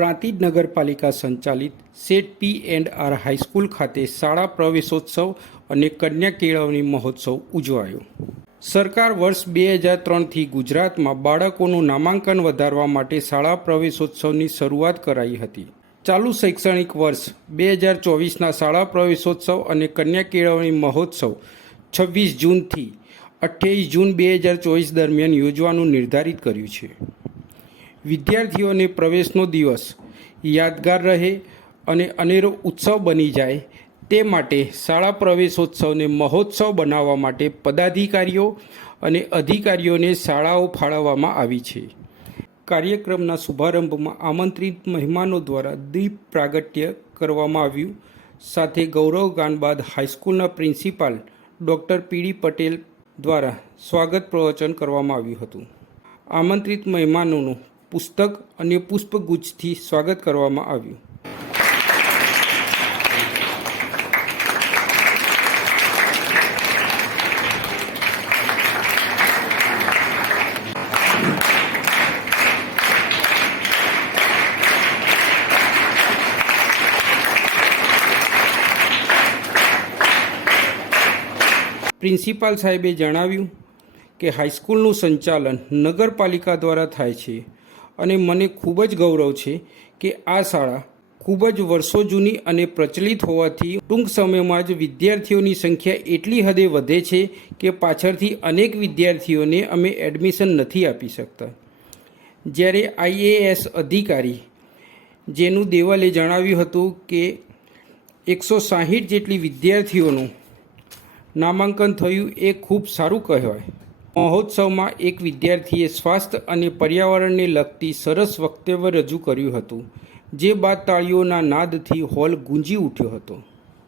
પ્રાંતિજ નગરપાલિકા સંચાલિત set P&R high school ખાતે શાળા પ્રવેશોત્સવ અને કન્યા કેળવણી મહોત્સવ ઉજવાયો। સરકાર વર્ષ 2003થી ગુજરાતમાં બાળકોનું નામાંકન વધારવા માટે શાળા પ્રવેશોત્સવની શરૂઆત કરાઈ હતી। ચાલુ શૈક્ષણિક વર્ષ 2024ના શાળા પ્રવેશોત્સવ અને કન્યા કેળવણી મહોત્સવ 26 જૂનથી 28 જૂન 2024 દરમિયાન યોજવાનું નિર્ધારિત કર્યું છે। વિદ્યાર્થીઓને પ્રવેશનો દિવસ યાદગાર રહે અને અનેરો ઉત્સવ બની જાય તે માટે શાળા પ્રવેશોત્સવને મહોત્સવ બનાવવા માટે પદાધિકારીઓ અને અધિકારીઓને શાળાઓ ફાળવવામાં આવી છે। કાર્યક્રમના શુભારંભમાં આમંત્રિત મહેમાનો દ્વારા દીપ પ્રાગટ્ય કરવામાં આવ્યું। સાથે ગૌરવગાન બાદ હાઈસ્કૂલના પ્રિન્સિપાલ ડૉક્ટર પી.ડી. પટેલ દ્વારા સ્વાગત પ્રવચન કરવામાં આવ્યું હતું। આમંત્રિત મહેમાનોનું પુસ્તક અને પુષ્પગુચ્છથી સ્વાગત કરવામાં આવ્યું। પ્રિન્સિપાલ સાહેબે જણાવ્યું કે હાઈસ્કૂલનું સંચાલન નગરપાલિકા દ્વારા થાય છે અને મને ખૂબ જ ગૌરવ છે કે આ શાળા ખૂબ જ વર્ષો જૂની અને પ્રચલિત હોવાથી ટૂંક સમયમાં જ વિદ્યાર્થીઓની સંખ્યા એટલી હદે વધે છે કે પાછળથી અનેક વિદ્યાર્થીઓને અમે એડમિશન નથી આપી શકતા। જ્યારે IAS અધિકારી જેનું દેવલે જણાવ્યું હતું કે 160 જેટલી વિદ્યાર્થીઓનું નામાંકન થયું એ ખૂબ સારું કહેવાય। મહોત્સવમાં એક વિદ્યાર્થીએ સ્વાસ્થ્ય અને પર્યાવરણને લગતી સરસ વક્તવ્ય રજૂ કર્યું હતું, જે બાદ તાળીઓના નાદથી હોલ ગુંજી ઉઠ્યો હતો।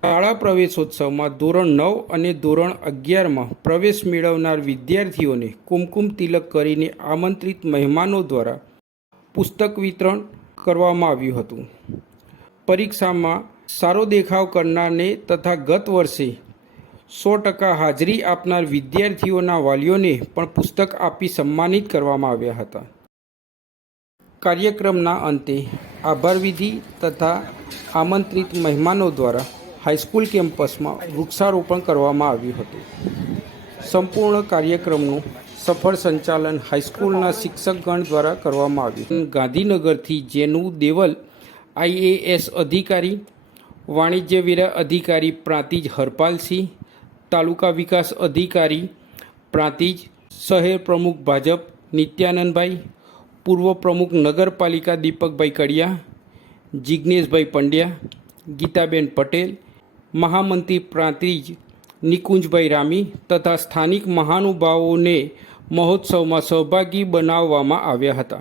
શાળા પ્રવેશોત્સવમાં ધોરણ 9 અને ધોરણ 11માં પ્રવેશ મેળવનાર વિદ્યાર્થીઓને કુમકુમ તિલક કરીને આમંત્રિત મહેમાનો દ્વારા પુસ્તક વિતરણ કરવામાં આવ્યું હતું। પરીક્ષામાં સારો દેખાવ કરનારને તથા ગત વર્ષે 100% હાજરી આપનાર વિદ્યાર્થીઓના વાલીઓને પણ પુસ્તક આપી સન્માનિત કરવામાં આવ્યા હતા। કાર્યક્રમના અંતે આભાર વિધિ તથા આમંત્રિત મહેમાનો દ્વારા હાઈસ્કૂલ કેમ્પસમાં વૃક્ષારોપણ કરવામાં આવ્યું હતું। સંપૂર્ણ કાર્યક્રમનું સફળ સંચાલન હાઈસ્કૂલના શિક્ષકગણ દ્વારા કરવામાં આવ્યું। ગાંધીનગરથી જેનું દેવલ IAS અધિકારી, વાણિજ્ય વેરા અધિકારી પ્રાંતિજ હરપાલસિંહ, તાલુકા વિકાસ અધિકારી પ્રાંતિજ, શહેર પ્રમુખ ભાજપ નિત્યાનંદભાઈ, પૂર્વ પ્રમુખ નગરપાલિકા દીપકભાઈ કડિયા, જિજ્ઞેશભાઈ પંડ્યા, ગીતાબેન પટેલ, મહામંત્રી પ્રાંતિજ નિકુંજભાઈ રામી તથા સ્થાનિક મહાનુભાવોને મહોત્સવમાં સહભાગી બનાવવામાં આવ્યા હતા।